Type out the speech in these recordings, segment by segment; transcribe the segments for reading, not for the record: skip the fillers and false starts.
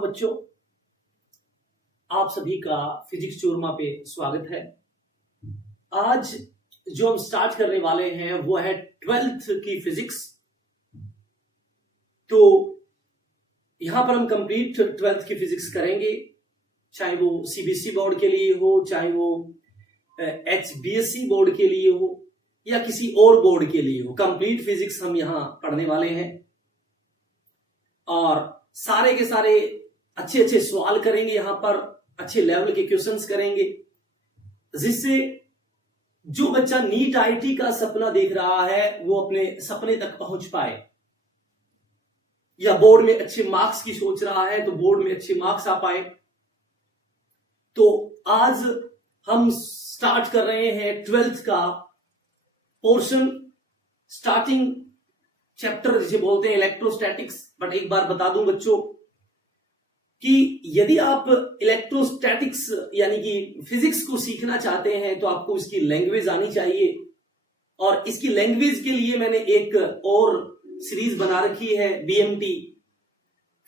नमस्कार बच्चों, आप सभी का फिजिक्स चूरमा पे स्वागत है। आज जो हम स्टार्ट करने वाले हैं वो है 12th की फिजिक्स। तो यहां पर हम कंप्लीट 12th की फिजिक्स करेंगे, चाहे वो सीबीएसई बोर्ड के लिए हो, चाहे वो एचबीएसई बोर्ड के लिए हो या किसी और बोर्ड के लिए हो। कंप्लीट फिजिक्स हम यहां पढ़ने वाले हैं और सारे के सारे अच्छे अच्छे सवाल करेंगे, यहां पर अच्छे लेवल के क्वेश्चंस करेंगे, जिससे जो बच्चा नीट आईटी का सपना देख रहा है वो अपने सपने तक पहुंच पाए, या बोर्ड में अच्छे मार्क्स की सोच रहा है तो बोर्ड में अच्छे मार्क्स आ पाए। तो आज हम स्टार्ट कर रहे हैं 12th का पोर्शन, स्टार्टिंग चैप्टर जिसे बोलते हैं इलेक्ट्रोस्टैटिक्स। बट एक बार बता दूं बच्चों कि यदि आप इलेक्ट्रोस्टैटिक्स यानी कि फिजिक्स को सीखना चाहते हैं तो आपको इसकी लैंग्वेज आनी चाहिए, और इसकी लैंग्वेज के लिए मैंने एक और सीरीज बना रखी है, BMT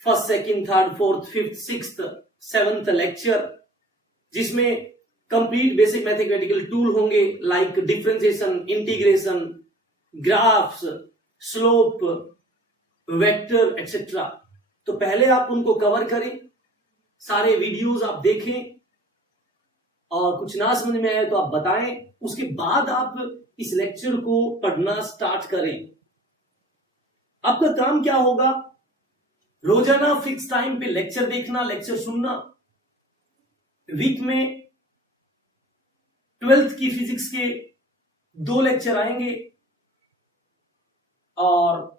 first, second, third, fourth, fifth, sixth, seventh lecture, जिसमें कंप्लीट बेसिक मैथमेटिकल टूल होंगे like differentiation, integration, graphs, slope, vector etcetera. तो पहले आप उनको कवर करें, सारे वीडियोस आप देखें, और कुछ ना समझ में आए तो आप बताएं। उसके बाद आप इस लेक्चर को पढ़ना स्टार्ट करें। आपका काम क्या होगा? रोजाना फिक्स टाइम पे लेक्चर देखना, लेक्चर सुनना। वीक में 12th की फिजिक्स के 2 लेक्चर आएंगे, और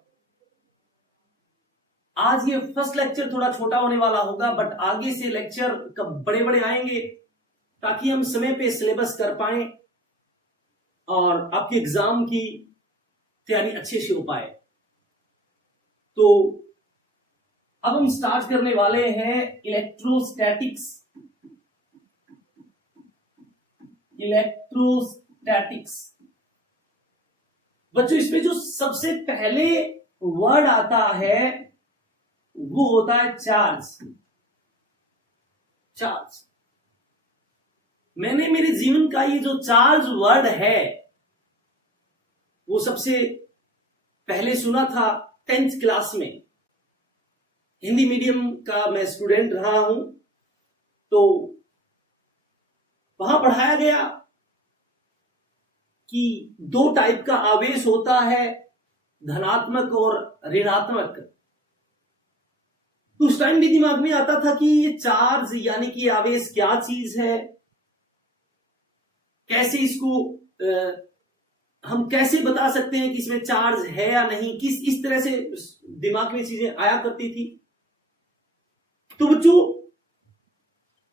आज ये फर्स्ट लेक्चर थोड़ा छोटा होने वाला होगा, बट आगे से लेक्चर बड़े बड़े आएंगे ताकि हम समय पे सिलेबस कर पाए और आपके एग्जाम की तैयारी अच्छे से हो पाए। तो अब हम स्टार्ट करने वाले हैं इलेक्ट्रोस्टैटिक्स। इलेक्ट्रोस्टैटिक्स बच्चों, इसमें जो सबसे पहले वर्ड आता है वो होता है चार्ज। चार्ज, मैंने मेरे जीवन का ये जो चार्ज वर्ड है वो सबसे पहले सुना था 10th क्लास में। हिंदी मीडियम का मैं स्टूडेंट रहा हूं, तो वहां पढ़ाया गया कि 2 टाइप का आवेश होता है, धनात्मक और ऋणात्मक। तो उस टाइम भी दिमाग में आता था कि ये चार्ज यानी कि आवेश क्या चीज है, कैसे इसको हम कैसे बता सकते हैं कि इसमें चार्ज है या नहीं, इस तरह से दिमाग में चीजें आया करती थी। तो बच्चों,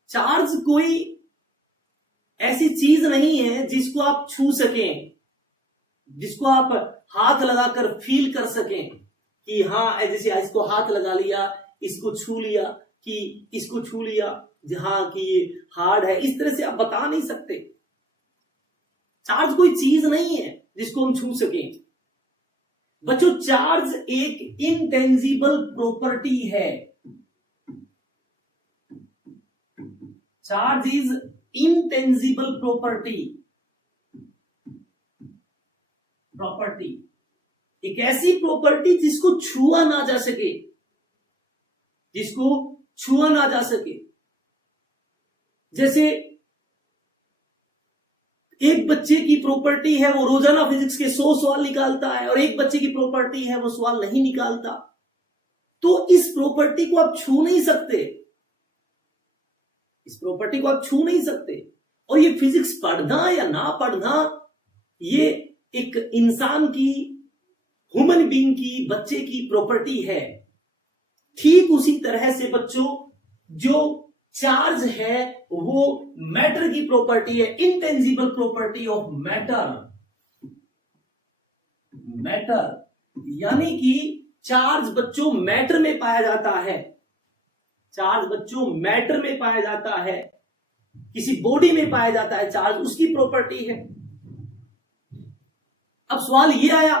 चार्ज कोई ऐसी चीज नहीं है जिसको आप छू सकें, जिसको आप हाथ लगाकर फील कर सकें कि हाँ, जैसे इसको हाथ लगा लिया, इसको छू लिया, कि इसको छू लिया, जहां कि ये हार्ड है, इस तरह से आप बता नहीं सकते। चार्ज कोई चीज नहीं है जिसको हम छू सकें। बच्चों, चार्ज एक इनटेंजिबल प्रॉपर्टी है। Charge is intangible property. एक ऐसी प्रॉपर्टी जिसको छुआ ना जा सके, जिसको छुआ ना जा सके। जैसे एक बच्चे की प्रॉपर्टी है वो रोजाना फिजिक्स के 100 सवाल निकालता है, और एक बच्चे की प्रॉपर्टी है वो सवाल नहीं निकालता। तो इस प्रॉपर्टी को आप छू नहीं सकते, इस प्रॉपर्टी को आप छू नहीं सकते। और ये फिजिक्स पढ़ना या ना पढ़ना, ये एक इंसान की, ह्यूमन बीइंग की, बच्चे की प्रॉपर्टी है। ठीक उसी तरह से बच्चों, जो चार्ज है वो मैटर की प्रॉपर्टी है, intangible property of matter. Matter यानी कि चार्ज बच्चों मैटर में पाया जाता है। चार्ज बच्चों मैटर में पाया जाता है, किसी बॉडी में पाया जाता है, चार्ज उसकी प्रॉपर्टी है। अब सवाल ये आया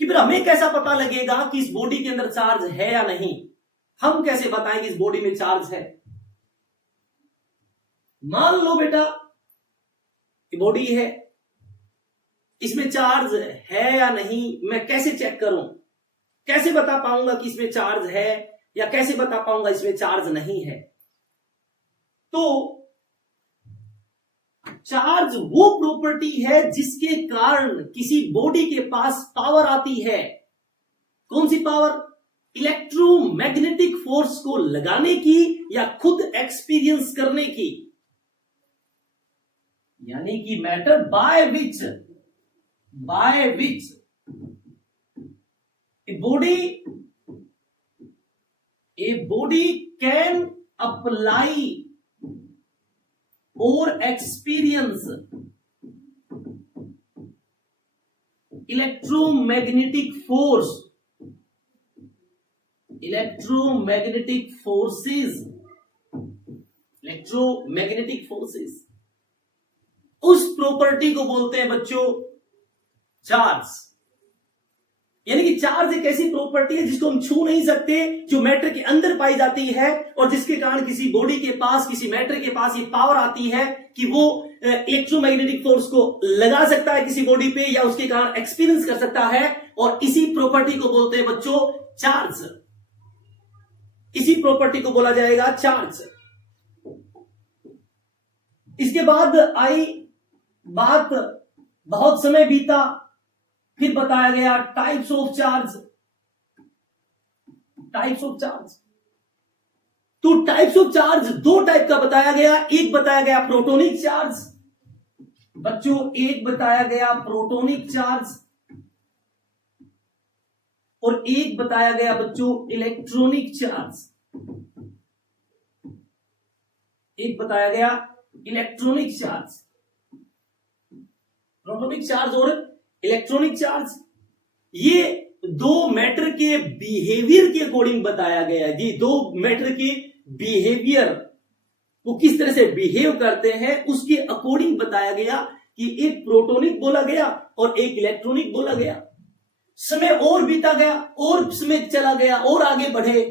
कि फिर हमें कैसा पता लगेगा कि इस बॉडी के अंदर चार्ज है या नहीं। हम कैसे बताएंगे इस बॉडी में चार्ज है? मान लो बेटा ये बॉडी है, इसमें चार्ज है या नहीं, मैं कैसे चेक करूं? कैसे बता पाऊंगा कि इसमें चार्ज है या कैसे बता पाऊंगा इसमें चार्ज नहीं है? तो चार्ज वो प्रॉपर्टी है जिसके कारण किसी बॉडी के पास पावर आती है। कौन सी पावर? इलेक्ट्रोमैग्नेटिक फोर्स को लगाने की या खुद एक्सपीरियंस करने की। यानी कि matter by which a body can apply or experience electromagnetic forces, उस प्रॉपर्टी को बोलते हैं बच्चों चार्ज। यानी कि चार्ज एक ऐसी प्रॉपर्टी है जिसको हम छू नहीं सकते, जो मैटर के अंदर पाई जाती है और जिसके कारण किसी बॉडी के पास, किसी मैटर के पास ये पावर आती है कि वो इलेक्ट्रोमैग्नेटिक फोर्स को लगा सकता है किसी बॉडी पे या उसके कारण एक्सपीरियंस कर सकता है, और इसी प्रॉपर्टी को बोलते हैं बच्चों चार्ज। इसी प्रॉपर्टी को बोला जाएगा चार्ज। इसके बाद आई बात, बहुत समय बीता, फिर बताया गया टाइप्स ऑफ चार्ज। तो टाइप्स ऑफ चार्ज दो टाइप का बताया गया। एक बताया गया प्रोटॉनिक चार्ज बच्चों, एक बताया गया प्रोटॉनिक चार्ज, और एक बताया गया बच्चों इलेक्ट्रॉनिक चार्ज। एक बताया गया इलेक्ट्रॉनिक चार्ज, प्रोटॉनिक चार्ज और इलेक्ट्रॉनिक चार्ज। ये दो मैटर के बिहेवियर के अकॉर्डिंग बताया गया। ये दो मैटर के बिहेवियर, वो किस तरह से बिहेव करते हैं उसके अकॉर्डिंग बताया गया कि एक प्रोटॉनिक बोला गया और एक इलेक्ट्रॉनिक बोला गया। समय और बीता गया और समय चला गया और आगे बढ़े,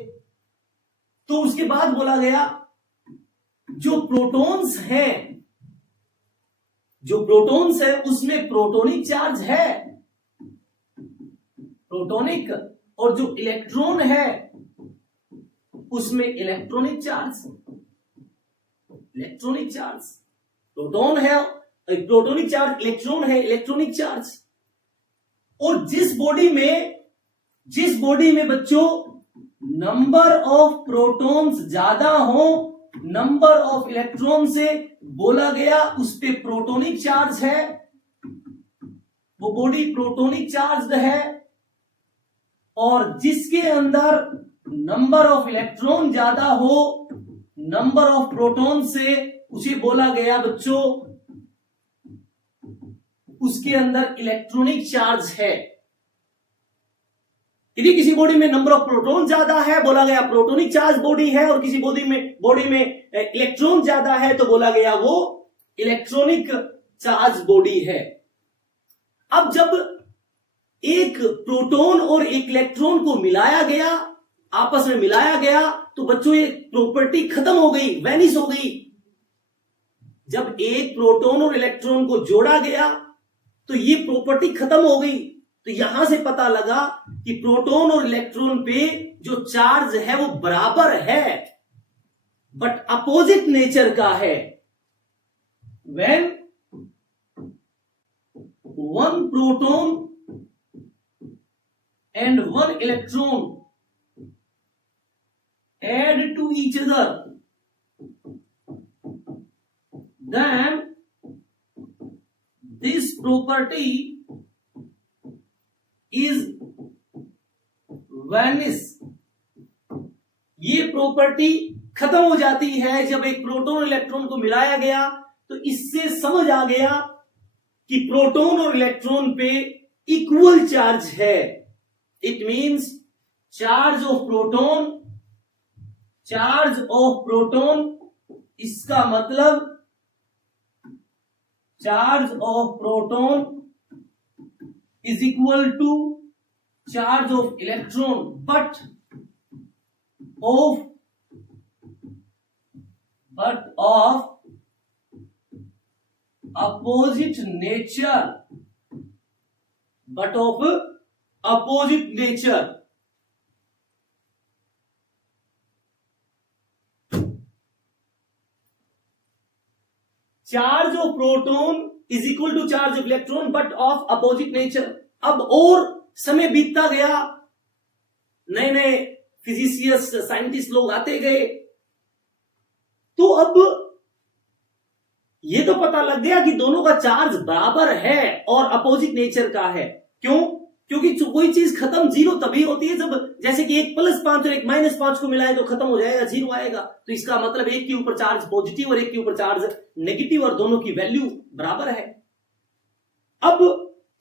तो उसके बाद बोला गया जो प्रोटॉन्स है उसमें प्रोटॉनिक चार्ज है, प्रोटॉनिक, और जो इलेक्ट्रॉन है उसमें इलेक्ट्रॉनिक चार्ज। प्रोटॉन है प्रोटॉनिक चार्ज, इलेक्ट्रॉन है इलेक्ट्रॉनिक चार्ज। और जिस बॉडी में बच्चों नंबर ऑफ प्रोटॉन्स ज्यादा हो, नंबर ऑफ इलेक्ट्रॉन से बोला गया उस पे प्रोटॉनिक चार्ज है, वो बॉडी प्रोटॉनिक चार्ज है। और जिसके अंदर नंबर ऑफ इलेक्ट्रॉन ज्यादा हो नंबर ऑफ प्रोटॉन से, उसे बोला गया बच्चों उसके अंदर इलेक्ट्रॉनिक चार्ज है। यदि किसी बॉडी में नंबर ऑफ प्रोटॉन ज्यादा है बोला गया प्रोटॉनिक चार्ज बॉडी है, और किसी बॉडी में इलेक्ट्रॉन ज्यादा है तो बोला गया वो इलेक्ट्रॉनिक चार्ज बॉडी है। अब जब एक प्रोटॉन और एक इलेक्ट्रॉन को मिलाया गया, आपस में मिलाया गया, तो बच्चों ये प्रॉपर्टी खत्म हो गई, वैनिश हो गई। जब एक प्रोटॉन और इलेक्ट्रॉन को जोड़ा गया तो ये प्रॉपर्टी खत्म हो गई। तो यहां से पता लगा कि प्रोटॉन और इलेक्ट्रॉन पे जो चार्ज है वो बराबर है बट अपोजिट नेचर का है। When one proton and one electron add to each other, then this property is vanish। ये प्रॉपर्टी खत्म हो जाती है जब एक प्रोटॉन इलेक्ट्रॉन को मिलाया गया। तो इससे समझ आ गया कि प्रोटॉन और इलेक्ट्रॉन पे इक्वल चार्ज है। It means charge of proton, इसका मतलब charge of proton is equal to charge of electron, but of opposite nature. Charge of proton is equal to charge of electron but of opposite nature. अब और समय बीतता गया, नए नए फिजिसियस scientist लोग आते गए, तो अब ये तो पता लग गया कि दोनों का चार्ज बराबर है और अपोजिट नेचर का है। क्यों? क्योंकि कोई चीज खत्म जीरो तभी होती है जब, जैसे कि एक +5 और एक -5 को मिलाए तो खत्म हो जाएगा, जीरो आएगा। तो इसका मतलब एक के ऊपर चार्ज पॉजिटिव और एक के ऊपर चार्ज नेगेटिव और दोनों की वैल्यू बराबर है। अब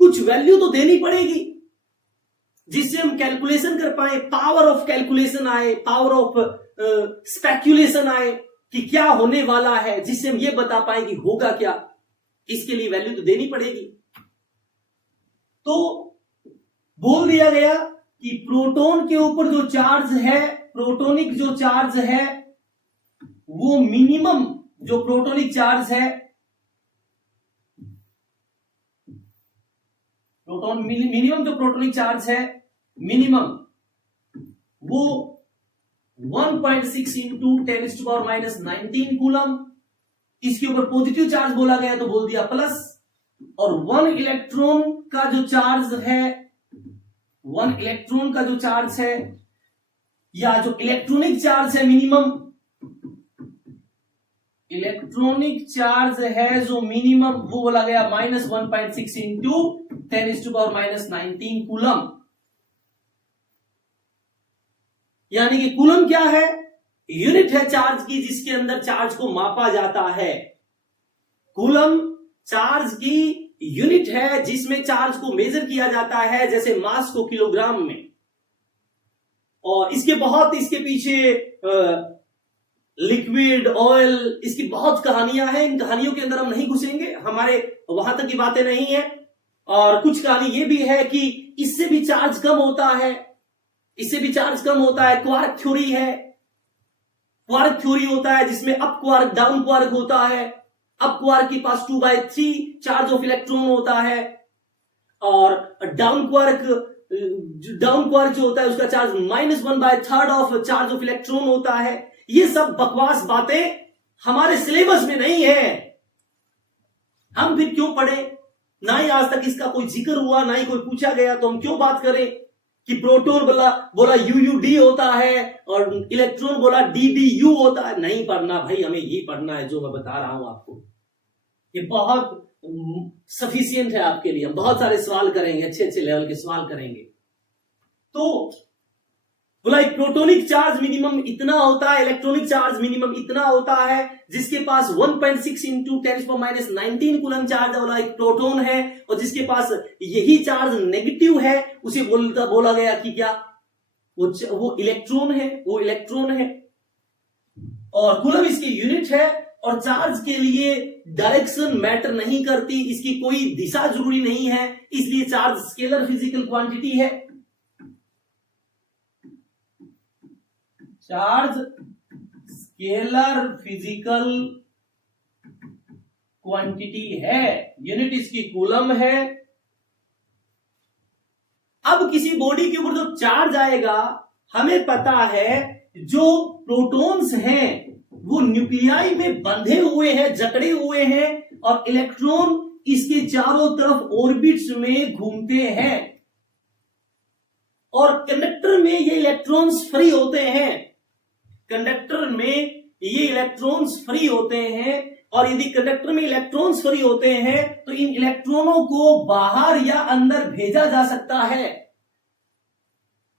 कुछ वैल्यू तो देनी पड़ेगी जिससे हम कैलकुलेशन कर पाए, पावर ऑफ कैलकुलेशन आए, पावर ऑफ स्पेक्यूलेशन आए कि क्या होने वाला है, जिससे हम ये बता पाए कि होगा क्या। इसके लिए वैल्यू तो देनी पड़ेगी। तो बोल दिया गया कि प्रोटॉन के ऊपर जो चार्ज है, प्रोटोनिक जो चार्ज है, वो मिनिमम जो प्रोटोनिक चार्ज है, मिनिमम जो प्रोटोनिक चार्ज है, मिनिमम वो 1.6 इंटू 10⁻⁻19 कूलम। इसके ऊपर पॉजिटिव चार्ज बोला गया तो बोल दिया प्लस, और 1 इलेक्ट्रॉन का जो चार्ज है, 1 इलेक्ट्रॉन का जो चार्ज है या जो इलेक्ट्रॉनिक चार्ज है मिनिमम, इलेक्ट्रॉनिक चार्ज है जो मिनिमम, वो बोला गया -1.6 इंटू 10⁻⁻19 कूलम। यानी कि कूलम क्या है? यूनिट है चार्ज की जिसके अंदर चार्ज को मापा जाता है। कूलम चार्ज की यूनिट है जिसमें चार्ज को मेजर किया जाता है, जैसे मास को किलोग्राम में। और इसके पीछे लिक्विड, ऑयल, इसकी बहुत कहानियां हैं। इन कहानियों के अंदर हम नहीं घुसेंगे, हमारे वहां तक की बातें नहीं है। और कुछ कहानी ये भी है कि इससे भी चार्ज कम होता है, इससे भी चार्ज कम होता है। क्वार्क थ्योरी है, क्वार्क थ्योरी होता है जिसमें अप क्वार्क डाउन क्वार्क होता है। अप क्वार्क के पास 2/3 चार्ज ऑफ इलेक्ट्रॉन होता है, और डाउन क्वार्क जो होता है उसका charge -1/3 of charge of electron होता है। ये सब बकवास बातें हमारे सिलेबस में नहीं है, हम फिर क्यों पढ़े? ना ही आज तक इसका कोई जिक्र हुआ, ना ही कोई पूछा गया, तो हम क्यों बात करें कि प्रोटॉन बोला UUD होता है और इलेक्ट्रॉन बोला DDU होता है। नहीं पढ़ना भाई, हमें ये पढ़ना है जो मैं बता रहा हूं आपको। ये बहुत सफिशियंट है आपके लिए। हम बहुत सारे सवाल करेंगे, अच्छे अच्छे लेवल के सवाल करेंगे। तो बोला प्रोटोनिक चार्ज मिनिमम इतना होता है, इलेक्ट्रॉनिक चार्ज मिनिमम इतना होता है, जिसके पास 1.6 इंटू 10⁻⁻19 कूलम चार्ज वाला एक प्रोटॉन है, और जिसके पास यही चार्ज नेगेटिव है उसे बोला गया कि क्या, वो इलेक्ट्रॉन है, वो इलेक्ट्रॉन है। और कूलम इसकी यूनिट है, और चार्ज के लिए डायरेक्शन मैटर नहीं करती, इसकी कोई दिशा जरूरी नहीं है, इसलिए चार्ज स्केलर फिजिकल क्वांटिटी है। चार्ज स्केलर फिजिकल क्वांटिटी है, यूनिट इसकी कूलम है। अब किसी बॉडी के ऊपर जो चार्ज आएगा, हमें पता है जो प्रोटॉन्स हैं वो न्यूक्लियाई में बंधे हुए हैं, जकड़े हुए हैं, और इलेक्ट्रॉन इसके चारों तरफ ऑर्बिट्स में घूमते हैं, और कंडक्टर में ये इलेक्ट्रॉन्स फ्री होते हैं। कंडक्टर में ये इलेक्ट्रॉन्स फ्री होते हैं, और यदि कंडक्टर में इलेक्ट्रॉन्स फ्री होते हैं तो इन इलेक्ट्रॉनों को बाहर या अंदर भेजा जा सकता है।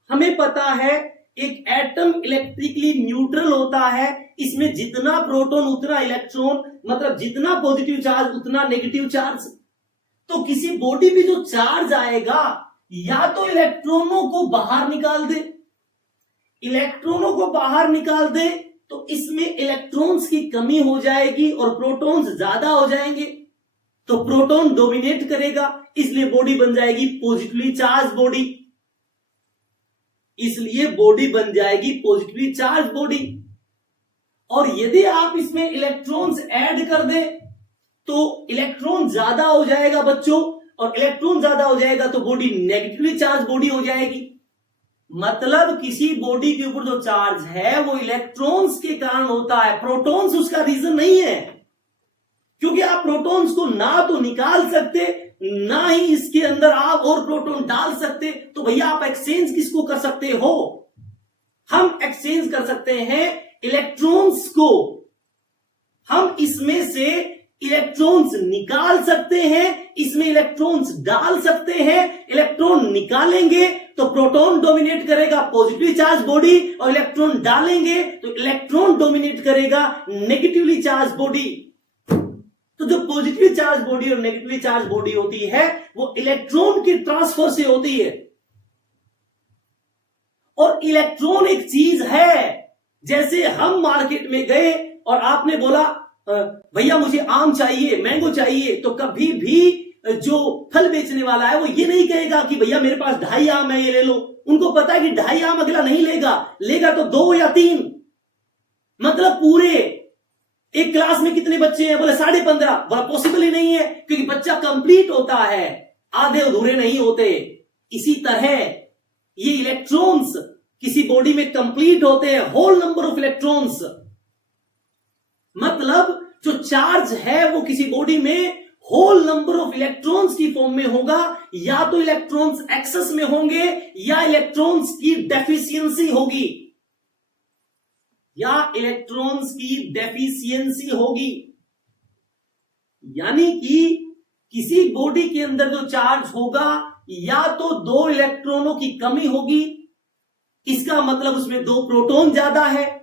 हमें पता है एक एटम इलेक्ट्रिकली न्यूट्रल होता है, इसमें जितना प्रोटॉन उतना इलेक्ट्रॉन, मतलब जितना पॉजिटिव चार्ज उतना नेगेटिव चार्ज। तो किसी बॉडी में जो चार्ज आएगा, या तो इलेक्ट्रॉनों को बाहर निकाल दे, इलेक्ट्रॉनों को बाहर निकाल दे तो इसमें इलेक्ट्रॉन्स की कमी हो जाएगी और प्रोटॉन्स ज्यादा हो जाएंगे, तो प्रोटॉन डोमिनेट करेगा, इसलिए बॉडी बन जाएगी पॉजिटिवली चार्ज बॉडी। इसलिए बॉडी बन जाएगी पॉजिटिवली चार्ज बॉडी। और यदि आप इसमें इलेक्ट्रॉन्स ऐड कर दें तो इलेक्ट्रॉन ज्यादा हो जाएगा बच्चों, और इलेक्ट्रॉन ज्यादा हो जाएगा तो बॉडी नेगेटिवली चार्ज बॉडी हो जाएगी। मतलब किसी बॉडी के ऊपर जो चार्ज है वो इलेक्ट्रॉन्स के कारण होता है, प्रोटॉन्स उसका रीजन नहीं है। क्योंकि आप प्रोटॉन्स को ना तो निकाल सकते, ना ही इसके अंदर आप और प्रोटॉन डाल सकते। तो भैया आप एक्सचेंज किसको कर सकते हो? हम एक्सचेंज कर सकते हैं इलेक्ट्रॉन्स को। हम इसमें से इलेक्ट्रॉन्स निकाल सकते हैं, इसमें इलेक्ट्रॉन्स डाल सकते हैं। इलेक्ट्रॉन निकालेंगे तो प्रोटॉन डोमिनेट करेगा पॉजिटिवली चार्ज बॉडी, और इलेक्ट्रॉन डालेंगे तो इलेक्ट्रॉन डोमिनेट करेगा नेगेटिवली चार्ज बॉडी। तो जो पॉजिटिवली चार्ज बॉडी और नेगेटिवली चार्ज बॉडी होती है वो इलेक्ट्रॉन के ट्रांसफर से होती है। और इलेक्ट्रॉन एक चीज है, जैसे हम मार्केट में गए और आपने बोला भैया मुझे आम चाहिए, मैंगो चाहिए, तो कभी भी जो फल बेचने वाला है वो ये नहीं कहेगा कि भैया मेरे पास 2.5 आम है, ये ले लो। उनको पता है कि 2.5 आम अगला नहीं लेगा तो 2 या 3। मतलब पूरे एक क्लास में कितने बच्चे हैं? बोले 15.5। बोला पॉसिबल ही नहीं है, क्योंकि बच्चा कंप्लीट होता है, आधे अधूरे नहीं होते। इसी तरह ये इलेक्ट्रॉन्स किसी बॉडी में कंप्लीट होते हैं, होल नंबर ऑफ इलेक्ट्रॉन्स। मतलब जो चार्ज है वो किसी बॉडी में होल नंबर ऑफ इलेक्ट्रॉन्स की फॉर्म में होगा, या तो इलेक्ट्रॉन्स एक्सेस में होंगे या इलेक्ट्रॉन्स की डेफिशिएंसी होगी, या इलेक्ट्रॉन्स की डेफिशिएंसी होगी। यानी कि किसी बॉडी के अंदर जो चार्ज होगा या तो 2 इलेक्ट्रॉनों की कमी होगी, इसका मतलब उसमें 2 प्रोटॉन ज्यादा है,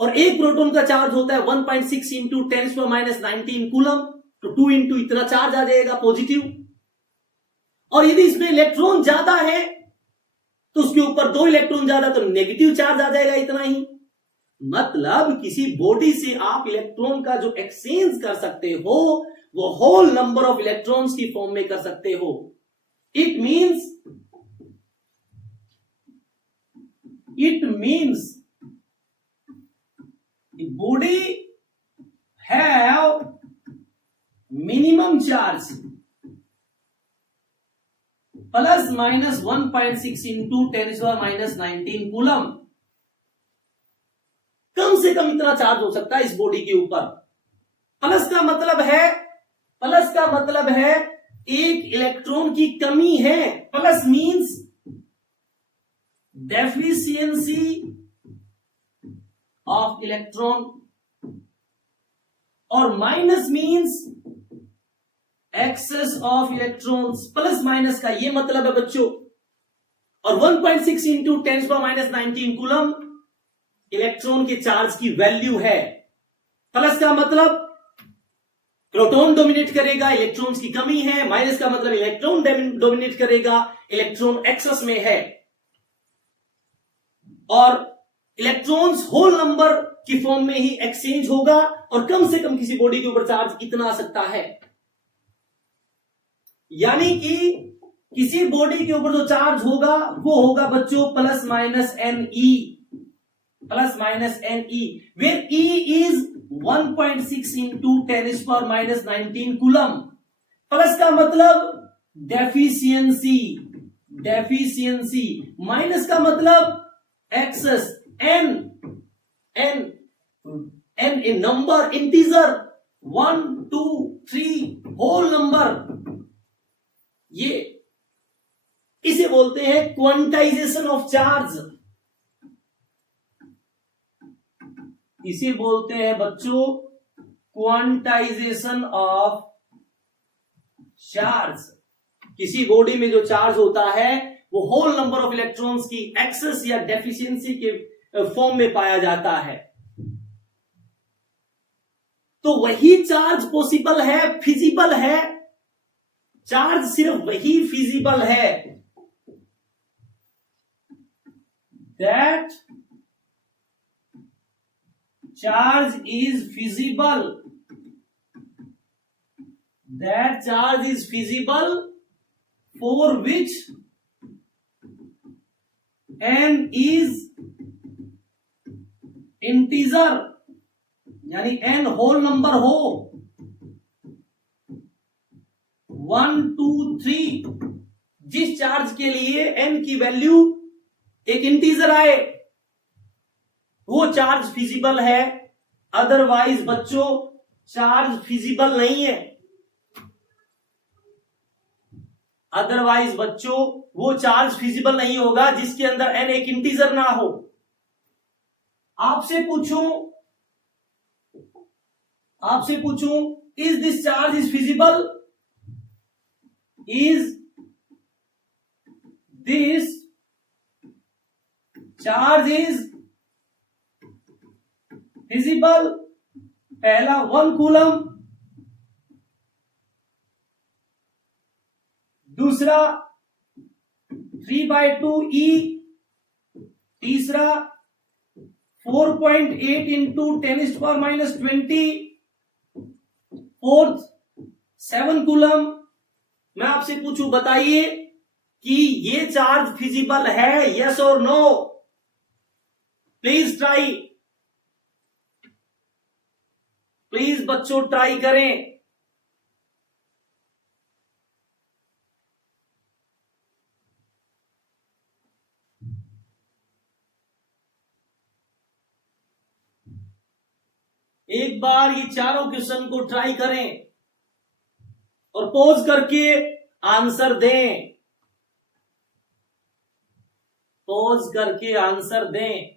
और एक प्रोटॉन का चार्ज होता है 1.6 इंटू 10⁻⁹ कूलम, तो 2 इंटू इतना चार्ज आ जाएगा पॉजिटिव। और यदि इसमें इलेक्ट्रॉन ज्यादा है तो उसके ऊपर 2 इलेक्ट्रॉन ज्यादा, तो नेगेटिव चार्ज आ जाएगा इतना ही। मतलब किसी बॉडी से आप इलेक्ट्रॉन का जो एक्सचेंज कर सकते हो वो होल नंबर ऑफ इलेक्ट्रॉन्स की फॉर्म में कर सकते हो। It means the body have minimum charge plus minus 1.6 into 10⁻⁹ coulomb. कम से कम इतना चार्ज हो सकता है इस बॉडी के ऊपर। प्लस का मतलब है एक इलेक्ट्रॉन की कमी है। Plus means deficiency of electron, और minus means excess of electrons. Plus minus का ये मतलब है बच्चों। और 1.6 इंटू 10⁻⁹ कूलम इलेक्ट्रॉन के चार्ज की वैल्यू है। प्लस का मतलब प्रोटॉन डोमिनेट करेगा, इलेक्ट्रॉन्स की कमी है। माइनस का मतलब इलेक्ट्रॉन डोमिनेट करेगा, इलेक्ट्रॉन एक्सेस में है। और इलेक्ट्रॉन्स होल नंबर की फॉर्म में ही एक्सचेंज होगा, और कम से कम किसी बॉडी के ऊपर चार्ज इतना आ सकता है। यानी कि किसी बॉडी के ऊपर जो चार्ज होगा वो होगा बच्चों plus minus NE, where E is 1.6 into 10⁻⁹ coulomb. Plus का मतलब डेफिशिएंसी, माइनस का मतलब excess. N a number, integer, 1 2 3 whole number. ये इसे बोलते हैं क्वांटाइजेशन ऑफ चार्ज। इसे बोलते हैं बच्चों क्वांटाइजेशन ऑफ चार्ज। किसी बॉडी में जो चार्ज होता है वो होल नंबर ऑफ इलेक्ट्रॉन्स की एक्सेस या डेफिशिएंसी के फॉर्म में पाया जाता है। तो वही चार्ज पॉसिबल है, फिजिबल है। चार्ज सिर्फ वही फिजिबल है that charge is feasible, for which n is integer, यानी n होल नंबर हो, 1 2 3, जिस चार्ज के लिए n की वैल्यू एक इंटीजर आए वो चार्ज फिजिबल है, अदरवाइज बच्चों चार्ज फिजिबल नहीं है। अदरवाइज बच्चों वो चार्ज फिजिबल नहीं होगा जिसके अंदर n एक इंटीजर ना हो। आपसे पूछूं is this charge is feasible, is this charge is feasible, पहला 1 कूलम, दूसरा 3/2 E, तीसरा 4.8 इंटू 10⁻²0, फोर्थ 7 कूलम। मैं आपसे पूछूं, बताइए कि ये चार्ज फिजिबल है, यस और नो? प्लीज ट्राई, प्लीज बच्चों ट्राई करें। एक बार ये चारों क्वेश्चन को ट्राई करें और पॉज करके आंसर दें, पॉज करके आंसर दें।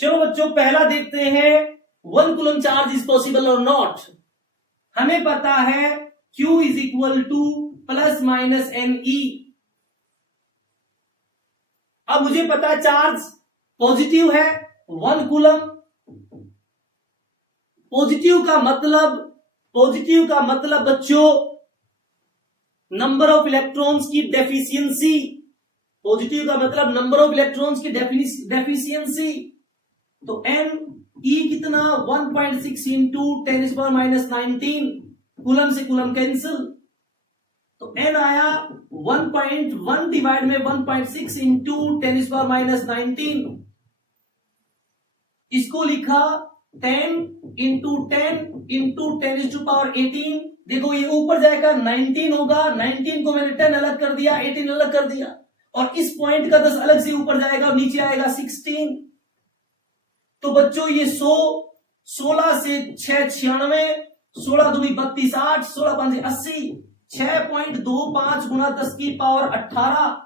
चलो बच्चों पहला देखते हैं, 1 कूलम चार्ज इज पॉसिबल और नॉट। हमें पता है Q is equal to ± NE। अब मुझे पता है चार्ज पॉजिटिव है, 1 कूलम। पॉजिटिव का मतलब बच्चों नंबर ऑफ इलेक्ट्रॉन्स की डेफिशिएंसी, पॉजिटिव का मतलब नंबर ऑफ इलेक्ट्रॉन्स की डेफिशिएंसी। तो n E कितना 1.6 इंटू 10⁻19, कूलम से कूलम कैंसिल, तो n आया 1.1 डिवाइड में 1.6 इंटू 10⁻19। इसको लिखा 10 इंटू 10 इंटू 10⁻18। देखो ये ऊपर जाएगा 19 होगा, 19 को मैंने 10 अलग कर दिया, 18 अलग कर दिया, और इस पॉइंट का 10 अलग से ऊपर जाएगा और नीचे आएगा 16। तो बच्चों ये 100, 16 से 6 96, 16 दूनी 32 8, 16 5 80, 6.25 गुना 10 की पावर 18,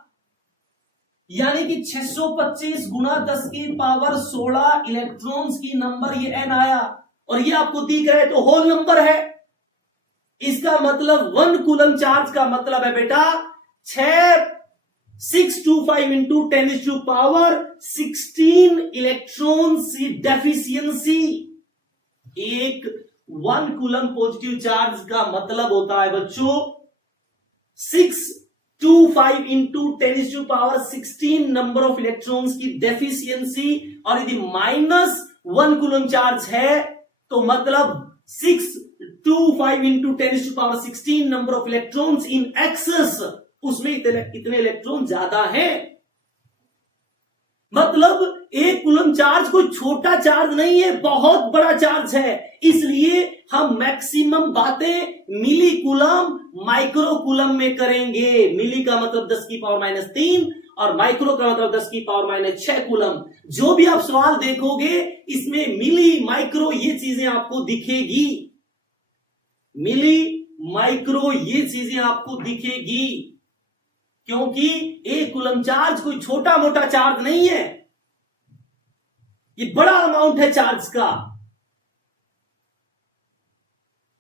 यानी कि 625 गुना 10 की पावर 16 इलेक्ट्रॉन्स की नंबर ये n आया, और ये आपको दिख रहा है तो होल नंबर है। इसका मतलब 1 कूलम चार्ज का मतलब है बेटा 625 इंटू 10⁻16 इलेक्ट्रॉन्स की डेफिशिएंसी। एक 1 कूलम पॉजिटिव चार्ज का मतलब होता है बच्चों 625 इंटू 10⁻16 नंबर ऑफ इलेक्ट्रॉन्स की डेफिशिएंसी। और यदि -1 कूलम चार्ज है तो मतलब 625 into 10⁻16 number of electrons in excess, उसमें इतने इलेक्ट्रॉन ज्यादा हैं। मतलब 1 कूलम चार्ज कोई छोटा चार्ज नहीं है, बहुत बड़ा चार्ज है। इसलिए हम मैक्सिमम बातें मिली कूलम माइक्रो कूलम में करेंगे। मिली का मतलब 10 की पावर -3 और माइक्रो का मतलब 10 की पावर -6 कूलम। जो भी आप सवाल देखोगे इसमें मिली माइक्रो ये चीजें आपको दिखेगी, मिली माइक्रो ये चीजें आपको दिखेगी, क्योंकि 1 कूलम चार्ज कोई छोटा मोटा चार्ज नहीं है, ये बड़ा अमाउंट है चार्ज का,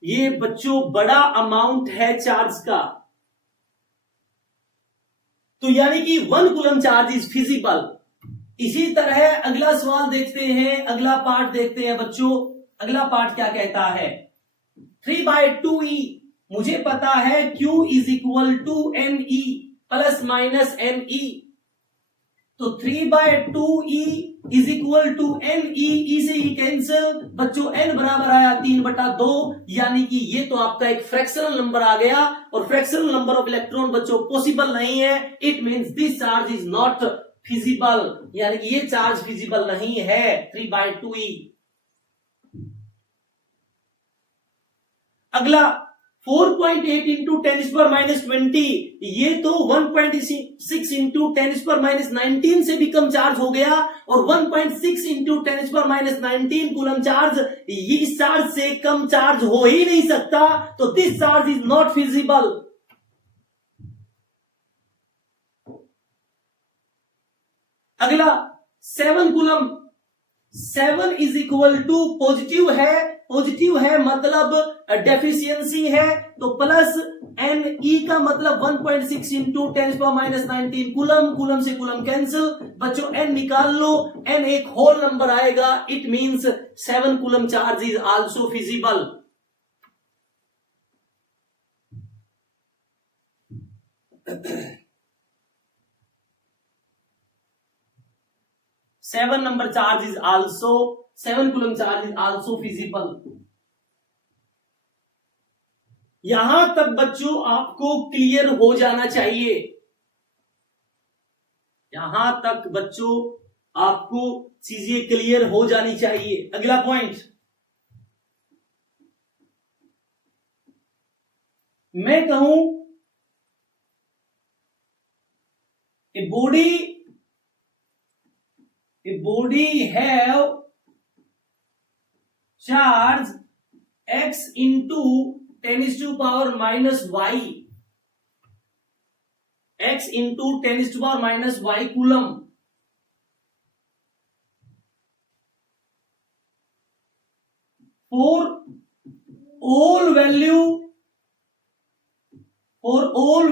ये बच्चों बड़ा अमाउंट है चार्ज का। तो यानी कि 1 कूलम चार्ज इज फिजिबल। इसी तरह अगला सवाल देखते हैं, अगला पार्ट देखते हैं बच्चों। अगला पार्ट क्या कहता है, 3/2E। मुझे पता है Q is equal to NE ± NE। तो 3/2e is equal to N E से ही कैंसिल। बच्चों n बराबर आया 3/2, यानी कि ये तो आपका एक फ्रैक्शनल नंबर आ गया, और फ्रैक्शनल नंबर ऑफ इलेक्ट्रॉन बच्चों पॉसिबल नहीं है। It means this charge is not feasible, यानी कि ये चार्ज फिजिबल नहीं है 3/2e। अगला 4.8 इंटू 10⁻⁻20, ये तो 1.6 इंटू 10⁻⁻19 से भी कम चार्ज हो गया, और 1.6 इंटू 10⁻⁻19 कूलम चार्ज, ये इस चार्ज से कम चार्ज हो ही नहीं सकता, तो this charge is not feasible. अगला 7 coulomb, 7 is equal to positive है, पॉजिटिव है मतलब डेफिशिएंसी है, तो प्लस एन ई का मतलब 1.6 इंटू 10⁻⁻19 कूलम, कूलम से कूलम कैंसिल। बच्चों एन निकाल लो, एन एक होल नंबर आएगा, it means 7 coulomb charge is also feasible. Seven number charge is also, 7 coulomb charge is also feasible. यहां तक बच्चों आपको क्लियर हो जाना चाहिए, यहां तक बच्चों आपको चीजें क्लियर हो जानी चाहिए। अगला पॉइंट, मैं कहूं a body have charge x into 10⁻⁻y, x into 10⁻⁻y कूलम। For all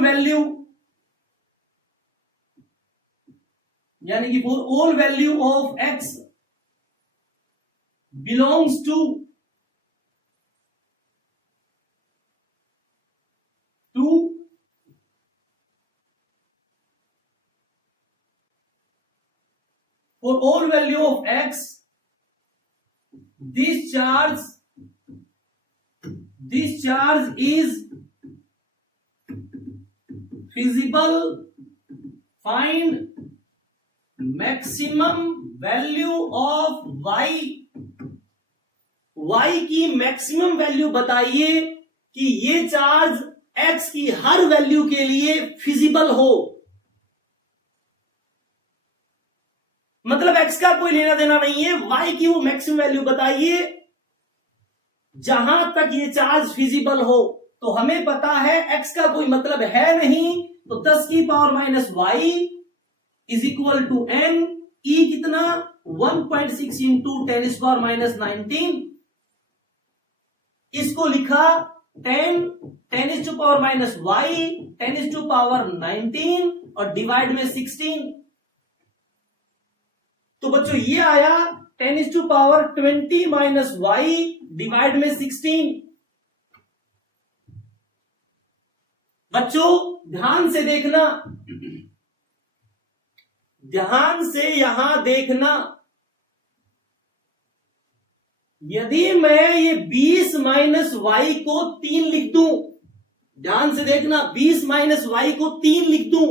value यानी कि for all value of x belongs to for all value of x, this charge is feasible. Find maximum value of y की maximum value बताइए कि ये charge x की हर value के लिए फिजिबल हो। मतलब x का कोई लेना देना नहीं है, y की वो मैक्सिमम वैल्यू बताइए जहां तक ये चार्ज फिजिबल हो। तो हमें पता है x का कोई मतलब है नहीं, तो 10⁻⁻y is equal to n, E कितना 1.6 इंटू 10⁻⁻19, इसको लिखा 10 10⁻⁻y 10⁻⁻19 और डिवाइड में 16। तो बच्चों ये आया 10⁻20⁻y डिवाइड में 16। बच्चों ध्यान से देखना, ध्यान से यहां देखना, यदि मैं ये 20 माइनस वाई को 3 लिख दूं, ध्यान से देखना, 20 माइनस वाई को 3 लिख दूं,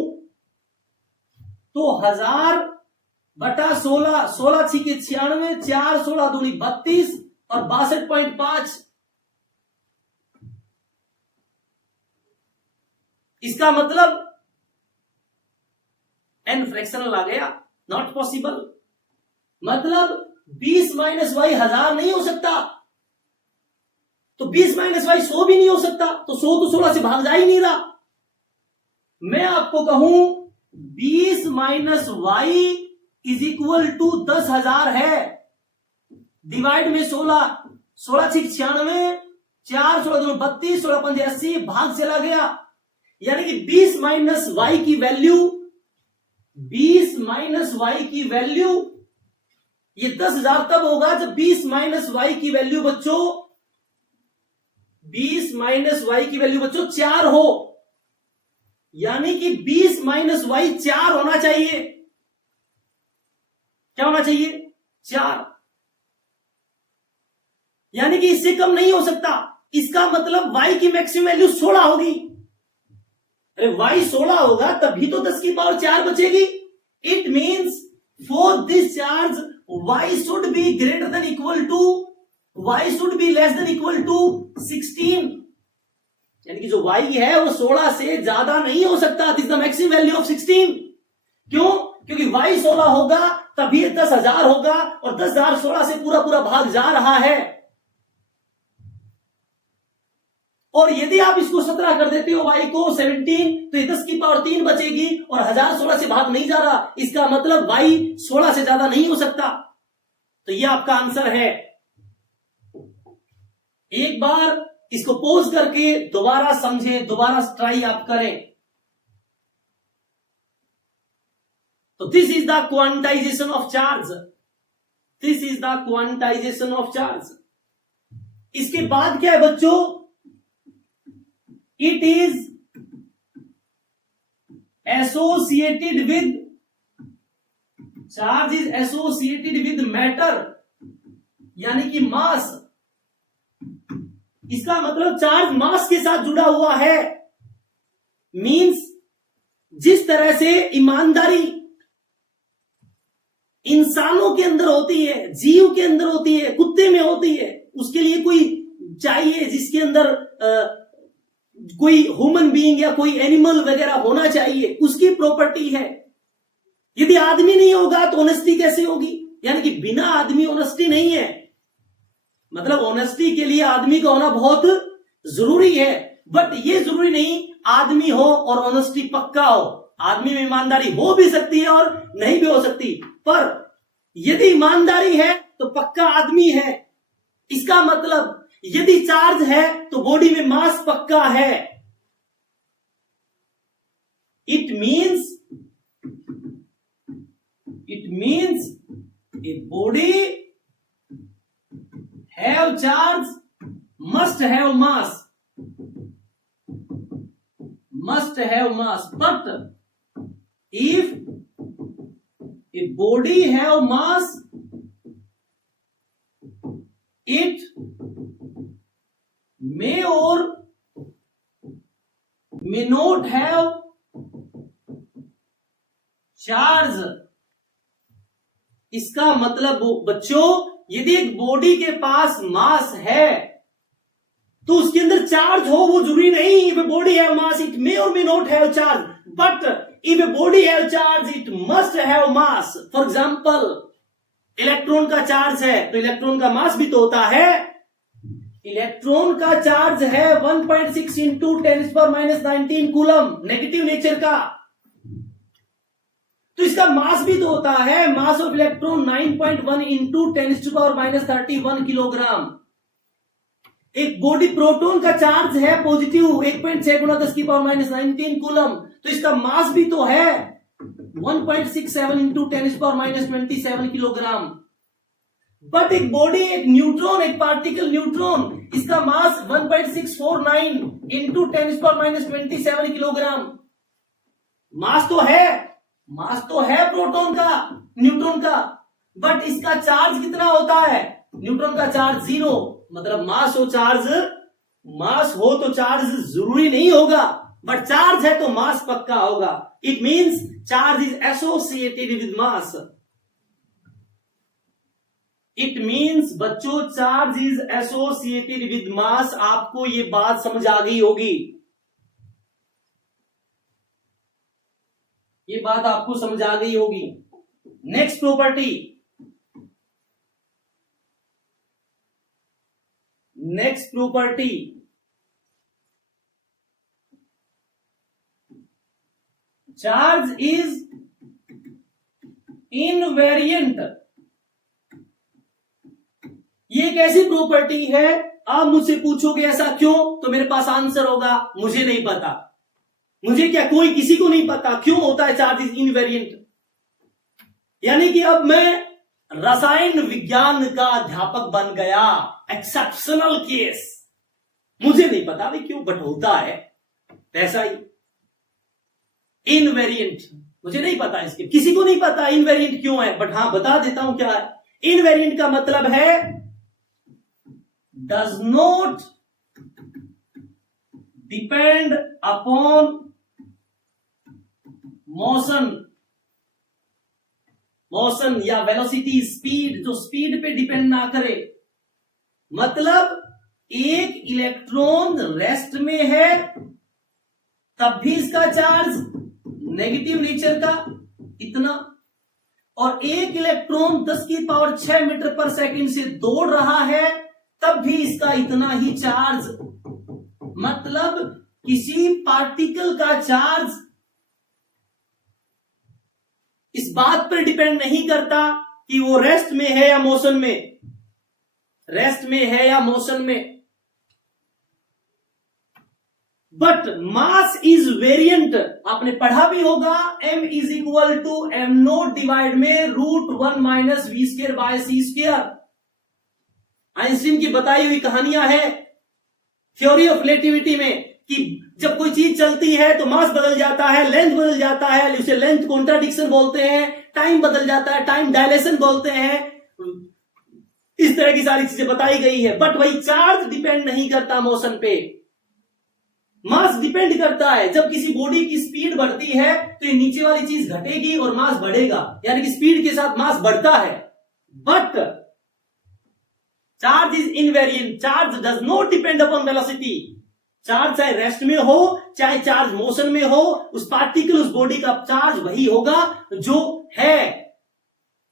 तो 1000/16, 16 6 96, 4 16 दूनी 32 और 62.5। इसका मतलब एन फ्रैक्शनल आ गया, नॉट पॉसिबल। मतलब 20 माइनस वाई 1000 नहीं हो सकता, तो 20 माइनस वाई 100 भी नहीं हो सकता, तो 100 तो 16 से भाग जा ही नहीं रहा। मैं आपको कहूं 20 minus Y is equal to 10,000 है, डिवाइड में 16, 16 6 96, 4 16 2 32, 16 5 80, भाग चला गया। यानी कि 20 माइनस वाई की वैल्यू, 20 माइनस वाई की वैल्यू ये 10,000 तब होगा जब 20 माइनस वाई की वैल्यू बच्चों, 20 माइनस वाई की वैल्यू बच्चों 4 हो। यानी कि 20 माइनस वाई 4 होना चाहिए। क्या होना चाहिए? 4, यानी कि इससे कम नहीं हो सकता। इसका मतलब y की मैक्सिमम वैल्यू 16 होगी। अरे y 16 होगा तभी तो 10 की पावर 4 बचेगी। It means for this charge y should be greater than equal to, y should be less than equal to 16, यानी कि जो y है वो 16 से ज्यादा नहीं हो सकता। This the maximum value of 16। क्यों? क्योंकि y 16 होगा तभी 10,000 होगा, और 10,000 16 से पूरा पूरा भाग जा रहा है। और यदि आप इसको 17 कर देते हो y को 17, तो ये 10 की पावर 3 बचेगी, और 1000 16 से भाग नहीं जा रहा। इसका मतलब y 16 से ज्यादा नहीं हो सकता। तो ये आपका आंसर है। एक बार इसको पॉज करके दोबारा समझें, दोबारा ट्राई आप करें। तो this is the quantization of charge, this is the quantization of charge. इसके बाद क्या है बच्चों? It is associated with, charge is associated with matter, यानी कि मास। इसका मतलब चार्ज मास के साथ जुड़ा हुआ है। मींस जिस तरह से ईमानदारी इंसानों के अंदर होती है, जीव के अंदर होती है, कुत्ते में होती है, उसके लिए कोई चाहिए जिसके अंदर कोई ह्यूमन बीइंग या कोई एनिमल वगैरह होना चाहिए, उसकी प्रॉपर्टी है। यदि आदमी नहीं होगा तो ऑनेस्टी कैसे होगी? यानी कि बिना आदमी ऑनेस्टी नहीं है। मतलब ऑनेस्टी के लिए आदमी का होना बहुत जरूरी है, बट ये जरूरी नहीं आदमी हो और ऑनेस्टी पक्का हो। आदमी में ईमानदारी हो भी सकती है और नहीं भी हो सकती, पर यदि ईमानदारी है तो पक्का आदमी है। इसका मतलब यदि चार्ज है तो बॉडी में मास पक्का है। It means A body have charge must have mass, must have mass, but if a body have mass, it may or may not have charge। इसका मतलब बच्चों यदि एक बॉडी के पास मास है तो उसके अंदर चार्ज हो वो जरूरी नहीं। If a body have mass it may or may not have charge, but if a body have charge it must have mass. For example electron का चार्ज है तो इलेक्ट्रॉन का मास भी तो होता है। इलेक्ट्रॉन का चार्ज है 1.6 इंटू 10⁻⁻19 कूलम, नेगेटिव नेचर का, तो इसका मास भी तो होता है। Mass of electron 9.1 into 10⁻31 kilogram. एक बॉडी प्रोटॉन का चार्ज है पॉजिटिव 1.6 गुणा 10⁻⁻19 कूलम, तो इसका मास भी तो है 1.67 इंटू 10⁻⁻27 किलोग्राम। बट एक बॉडी, एक न्यूट्रॉन, एक पार्टिकल न्यूट्रॉन, इसका मास 1.649 इंटू 10⁻27 किलोग्राम। मास तो है प्रोटॉन का, न्यूट्रॉन का, बट इसका चार्ज कितना होता है? न्यूट्रॉन का चार्ज 0। मतलब मास हो तो चार्ज जरूरी नहीं होगा, बट चार्ज है तो मास पक्का होगा। It means charge is associated with mass. It means बच्चों charge is associated with mass. आपको ये बात समझ आ गई होगी, ये बात आपको समझ आ गई होगी। Next property, charge is invariant. ये एक ऐसी प्रॉपर्टी है, आप मुझसे पूछोगे ऐसा क्यों, तो मेरे पास आंसर होगा मुझे नहीं पता। मुझे क्या, कोई किसी को नहीं पता क्यों होता है चार्ज इज इनवेरिएंट। यानी कि अब मैं रसायन विज्ञान का अध्यापक बन गया, एक्सेप्शनल केस, मुझे नहीं पता भाई क्यों, बट होता है ऐसा ही। इनवेरिएंट मुझे नहीं पता, इसके किसी को नहीं पता इनवेरिएंट क्यों है, बट हां बता देता हूं क्या है। इनवेरिएंट का मतलब है does not depend upon motion या वेलोसिटी, स्पीड, जो स्पीड पे डिपेंड ना करे। मतलब एक इलेक्ट्रॉन रेस्ट में है तब भी इसका चार्ज नेगेटिव नेचर का इतना, और एक इलेक्ट्रॉन 10⁶ मीटर पर सेकंड से दौड़ रहा है तब भी इसका इतना ही चार्ज। मतलब किसी पार्टिकल का चार्ज इस बात पर डिपेंड नहीं करता कि वो रेस्ट में है या मोशन में, रेस्ट में है या मोशन में। बट मास इज वेरिएंट, आपने पढ़ा भी होगा, m is equal to m nought divide में √1 - v²/c²। आइंस्टीन की बताई हुई कहानियां हैं थ्योरी ऑफ रिलेटिविटी में कि जब कोई चीज चलती है तो मास बदल जाता है, लेंथ बदल जाता है, उसे लेंथ कॉन्ट्राडिक्शन बोलते हैं, टाइम बदल जाता है, टाइम डायलेशन बोलते हैं, इस तरह की सारी चीजें बताई गई है। बट वही चार्ज डिपेंड नहीं करता मोशन पे, मास डिपेंड करता है। जब किसी बॉडी की स्पीड बढ़ती है तो ये नीचे वाली चीज घटेगी और मास बढ़ेगा, यानी कि स्पीड के साथ मास बढ़ता है। But charge is invariant, charge does not depend upon velocity. Charge चाहे रेस्ट में हो चाहे चार्ज मोशन में हो, उस पार्टिकल, उस बॉडी का चार्ज वही होगा जो है।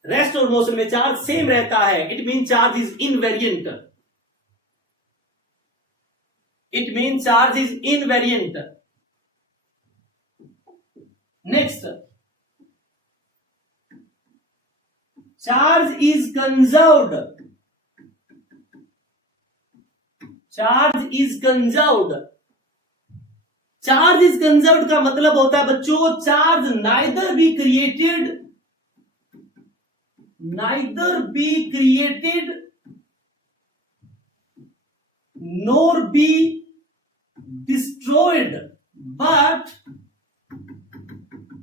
रेस्ट और मोशन में चार्ज सेम रहता है। It mean charge is invariant, it means charge is invariant. Next, charge is conserved. Charge is conserved. Charge is conserved का मतलब होता है बच्चों, charge neither be created nor be destroyed, but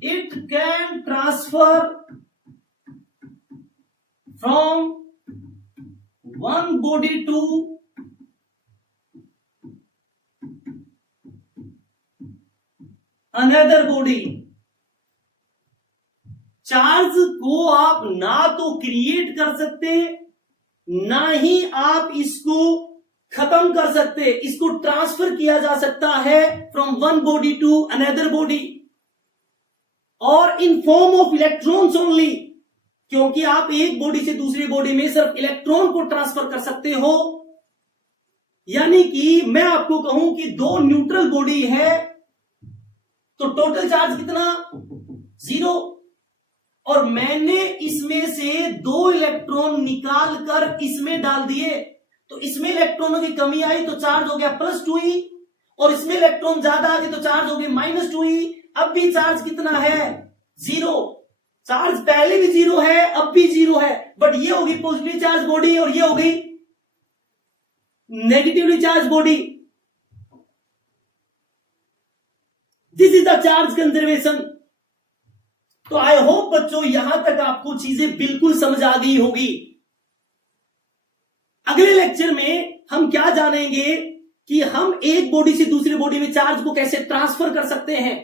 it can transfer from one body to another body. Charge को आप ना तो create कर सकते ना ही आप इसको खत्म कर सकते, इसको ट्रांसफर किया जा सकता है from one body to another body, और in form of electrons only, क्योंकि आप एक बॉडी से दूसरी बॉडी में सिर्फ इलेक्ट्रॉन को ट्रांसफर कर सकते हो। यानी कि मैं आपको कहूं कि दो न्यूट्रल बॉडी है तो टोटल चार्ज कितना, 0, और मैंने इसमें से 2 इलेक्ट्रॉन निकाल कर इसमें डाल दिए तो इसमें इलेक्ट्रॉनों की कमी आई तो चार्ज हो गया +2e, और इसमें इलेक्ट्रॉन ज्यादा आ गए तो चार्ज हो गए -2e। अब भी चार्ज कितना है, 0। चार्ज पहले भी 0 है, अब भी 0 है, बट ये होगी पॉजिटिव चार्ज बॉडी और ये हो गई negatively charge body. This is the charge conservation. तो आई होप बच्चों यहां तक आपको चीजें बिल्कुल समझ आ गई होगी। अगले लेक्चर में हम क्या जानेंगे कि हम एक बॉडी से दूसरी बॉडी में चार्ज को कैसे ट्रांसफर कर सकते हैं,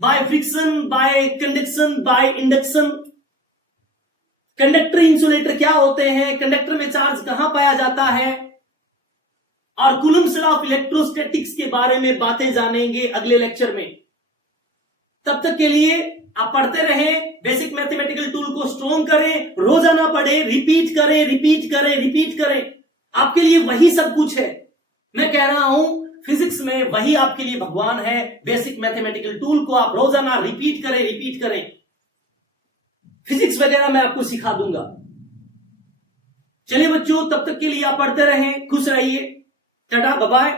by friction, bye conduction, by induction. Conductor insulator क्या होते हैं, कंडक्टर में चार्ज कहां पाया जाता है, और कूलम्ब्स लॉ ऑफ इलेक्ट्रोस्टैटिक्स के बारे में बातें जानेंगे अगले लेक्चर में। तब तक के लिए आप पढ़ते रहें, बेसिक मैथमेटिकल टूल को स्ट्रॉन्ग करें, रोजाना पढ़ें, रिपीट करें, रिपीट करें, रिपीट करें। आपके लिए वही सब कुछ है। मैं कह रहा हूं फिजिक्स में वही आपके लिए भगवान है। बेसिक मैथमेटिकल टूल को आप रोजाना रिपीट करें, रिपीट करें। फिजिक्स वगैरह मैं आपको सिखा दूंगा। चलिए बच्चों, तब तक के लिए आप पढ़ते रहें, खुश रहिए, टाटा बाय बाय।